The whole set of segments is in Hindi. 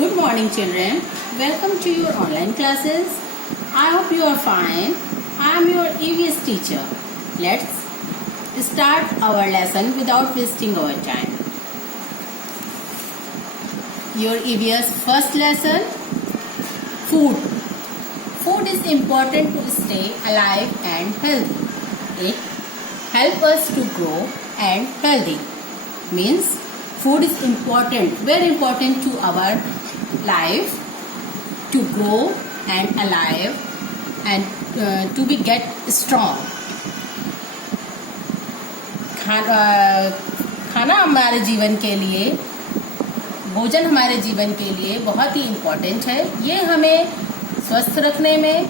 Good morning, children. Welcome to your online classes. I hope you are fine. I am your EVS teacher. Let's start our lesson without wasting our time. Your EVS first lesson, food. Food is important to stay alive and healthy. It helps us to grow and healthy. Means food is important, very important to our life, to grow and alive and to be get strong. खाना हमारे जीवन के लिए, भोजन हमारे जीवन के लिए बहुत ही इम्पोर्टेंट है. ये हमें स्वस्थ रखने में,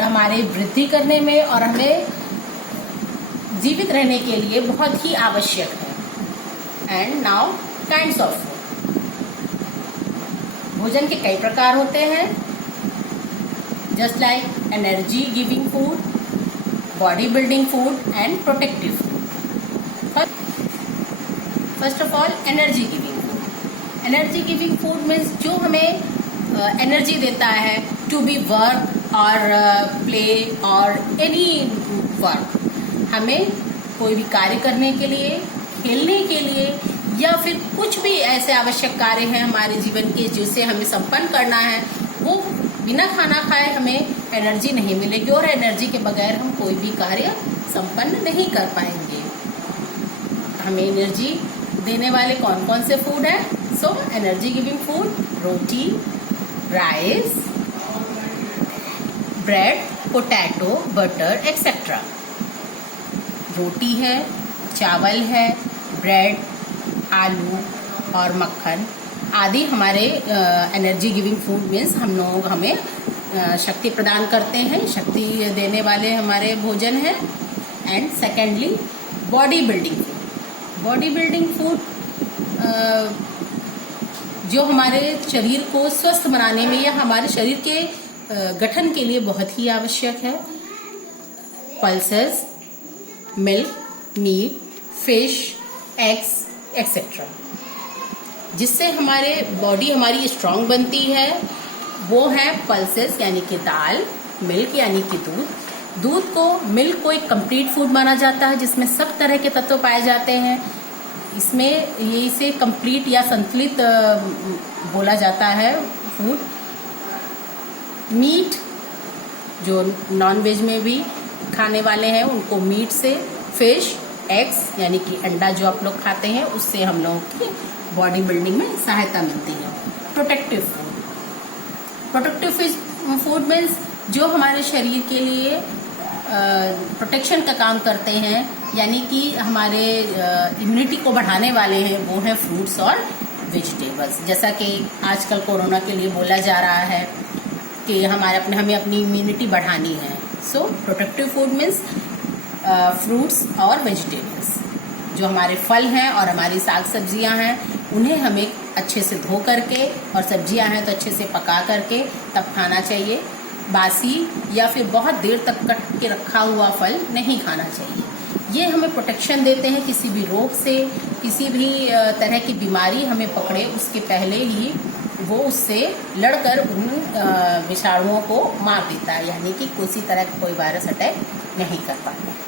हमारे वृद्धि करने में और हमें जीवित रहने के लिए बहुत ही आवश्यक है. And now kinds of food. भोजन के कई प्रकार होते हैं, just like energy giving food, body building food and protective food. First of all energy giving food. Energy giving food means जो हमें एनर्जी देता है टू बी वर्क और प्ले और एनी वर्क. हमें कोई भी कार्य करने के लिए, खेलने के लिए या फिर कुछ भी ऐसे आवश्यक कार्य हैं हमारे जीवन के जिसे हमें संपन्न करना है, वो बिना खाना खाए हमें एनर्जी नहीं मिलेगी और एनर्जी के बगैर हम कोई भी कार्य संपन्न नहीं कर पाएंगे. हमें एनर्जी देने वाले कौन कौन से फूड है? So energy giving food, roti, rice, bread, potato, butter etcetera. रोटी है, चावल है, ब्रेड, आलू और मक्खन आदि हमारे एनर्जी गिविंग फूड मीन्स हमें शक्ति प्रदान करते हैं, शक्ति देने वाले हमारे भोजन हैं. And secondly body building food. Body building food जो हमारे शरीर को स्वस्थ बनाने में या हमारे शरीर के गठन के लिए बहुत ही आवश्यक है. Pulses, milk, meat, fish, eggs etcetera, जिससे हमारे बॉडी हमारी स्ट्रांग बनती है. वो है पल्सेस यानी कि दाल, मिल्क यानी कि दूध. दूध को, मिल्क को एक कंप्लीट फूड माना जाता है जिसमें सब तरह के तत्व पाए जाते हैं. इसमें ये इसे कंप्लीट या संतुलित बोला जाता है फूड. मीट, जो नॉन वेज में भी खाने वाले हैं उनको मीट से. फिश, एग्स यानी कि अंडा जो आप लोग खाते हैं उससे हम लोगों की बॉडी बिल्डिंग में सहायता मिलती है. Protective food. Protective food means जो हमारे शरीर के लिए प्रोटेक्शन का काम करते हैं, यानी कि हमारे इम्यूनिटी को बढ़ाने वाले हैं, वो हैं फ्रूट्स और वेजिटेबल्स. जैसा कि आजकल कोरोना के लिए बोला जा रहा है कि हमें अपनी इम्यूनिटी बढ़ानी है. सो प्रोटेक्टिव फूड मीन्स फ्रूट्स और वेजिटेबल्स. जो हमारे फल हैं और हमारी साग सब्जियां हैं उन्हें हमें अच्छे से धो करके, और सब्जियां हैं तो अच्छे से पका करके तब खाना चाहिए. बासी या फिर बहुत देर तक कट के रखा हुआ फल नहीं खाना चाहिए. ये हमें प्रोटेक्शन देते हैं किसी भी रोग से. किसी भी तरह की बीमारी हमें पकड़े उसके पहले ही वो उससे लड़कर उन विषाणुओं को मार देता है, यानी कि किसी तरह का कोई वायरस अटैक नहीं कर पाता.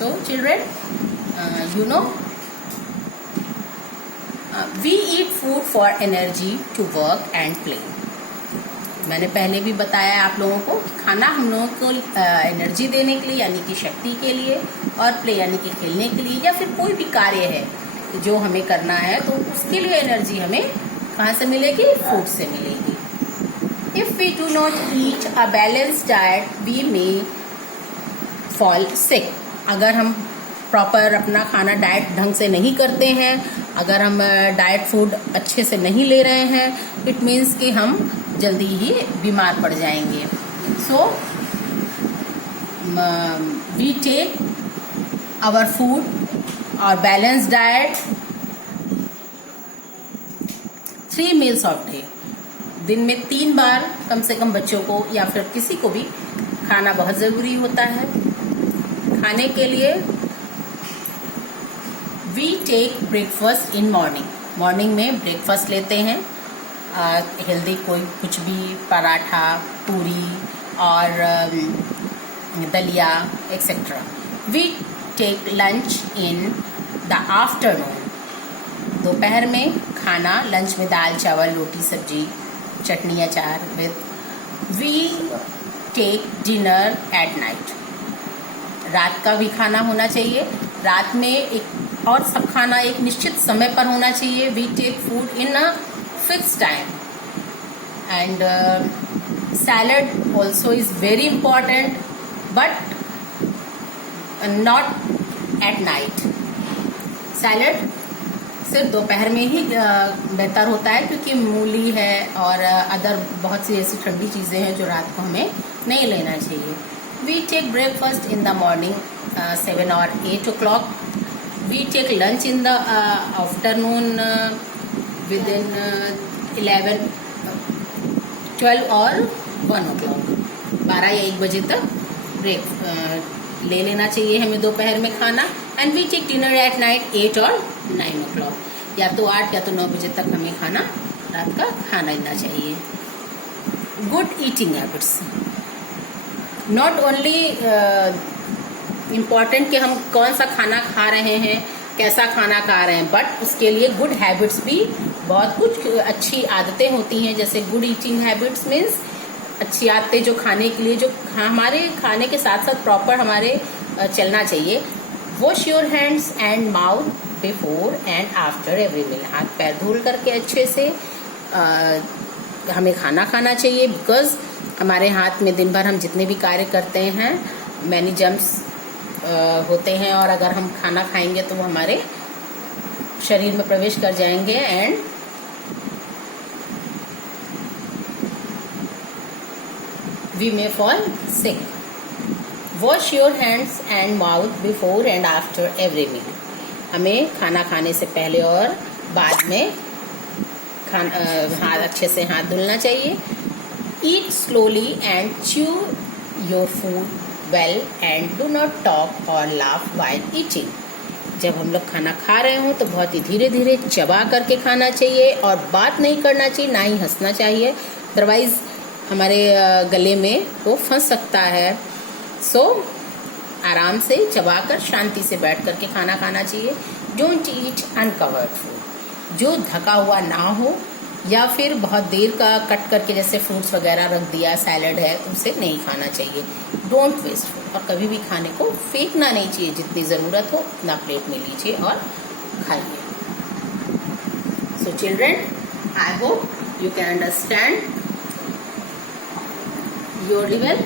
So children, you know, we eat food for energy to work and play. मैंने पहले भी बताया आप लोगों को कि खाना हम लोगों को एनर्जी देने के लिए यानी कि शक्ति के लिए, और प्ले यानी कि खेलने के लिए, या फिर कोई भी कार्य है जो हमें करना है तो उसके लिए एनर्जी हमें कहाँ से मिलेगी? फूड से मिलेगी. If we do not eat a balanced diet, we may fall sick. अगर हम प्रॉपर अपना खाना डाइट ढंग से नहीं करते हैं, अगर हम डाइट फूड अच्छे से नहीं ले रहे हैं, इट मीन्स कि हम जल्दी ही बीमार पड़ जाएंगे. So we take our food और balance diet 3 meals of day. दिन में 3 बार कम से कम बच्चों को या फिर किसी को भी खाना बहुत ज़रूरी होता है. खाने के लिए we take breakfast in morning, morning में ब्रेकफास्ट लेते हैं हेल्दी, कोई कुछ भी पराठा, पूरी और दलिया etcetera. We take lunch in the afternoon, दोपहर में खाना, लंच में दाल चावल रोटी सब्जी चटनी अचार with. We take dinner at night, रात का भी खाना होना चाहिए, रात में एक और सब खाना एक निश्चित समय पर होना चाहिए। We take food in a fix time and salad also is very important but not at night. Salad सिर्फ दोपहर में ही बेहतर होता है क्योंकि मूली है और अदर बहुत सी ऐसी ठंडी चीज़ें हैं जो रात को हमें नहीं लेना चाहिए। We take breakfast in the morning 7 or 8 o'clock. We take lunch in the afternoon within 11, 12 or 1 o'clock. 12 या 1 बजे तक ब्रेक ले लेना चाहिए हमें दोपहर में खाना। And we take dinner at night 8 or 9 o'clock. या तो 8 या तो 9 बजे तक हमें खाना रात का खाना लेना चाहिए। Good eating habits, not only important कि हम कौन सा खाना खा रहे हैं, कैसा खाना खा रहे हैं, बट उसके लिए गुड हैबिट्स भी बहुत कुछ अच्छी आदतें होती हैं। जैसे गुड ईटिंग हैबिट्स मीन्स अच्छी आदतें जो खाने के लिए, जो हमारे खाने के साथ साथ प्रॉपर हमारे चलना चाहिए। Wash your hands and mouth before and after every meal, हाथ पैर धुल करके अच्छे से हमें खाना खाना चाहिए बिकॉज हमारे हाथ में दिन भर हम जितने भी कार्य करते हैं मैनी जर्म्स होते हैं और अगर हम खाना खाएंगे तो वो हमारे शरीर में प्रवेश कर जाएंगे and we may fall sick. Wash your hands and mouth before and after every meal, हमें खाना खाने से पहले और बाद में हाथ अच्छे से हाथ धुलना चाहिए। Eat slowly and chew your food well and do not talk और लाफ वाइल ईटिंग, जब हम लोग खाना खा रहे हों तो बहुत ही धीरे धीरे चबा करके खाना चाहिए और बात नहीं करना चाहिए, ना ही हंसना चाहिए, अदरवाइज हमारे गले में वो फंस सकता है। सो आराम से चबाकर शांति से बैठ करके खाना खाना चाहिए। डोंट ईट अनकवर्ड फूड, जो ढका हुआ ना हो या फिर बहुत देर का कट करके जैसे फ्रूट्स वगैरह रख दिया, सैलड है, तो उसे नहीं खाना चाहिए। डोंट वेस्ट फूड, और कभी भी खाने को फेंकना नहीं चाहिए, जितनी ज़रूरत हो उतना प्लेट में लीजिए और खाइए। So children, I hope you can understand your level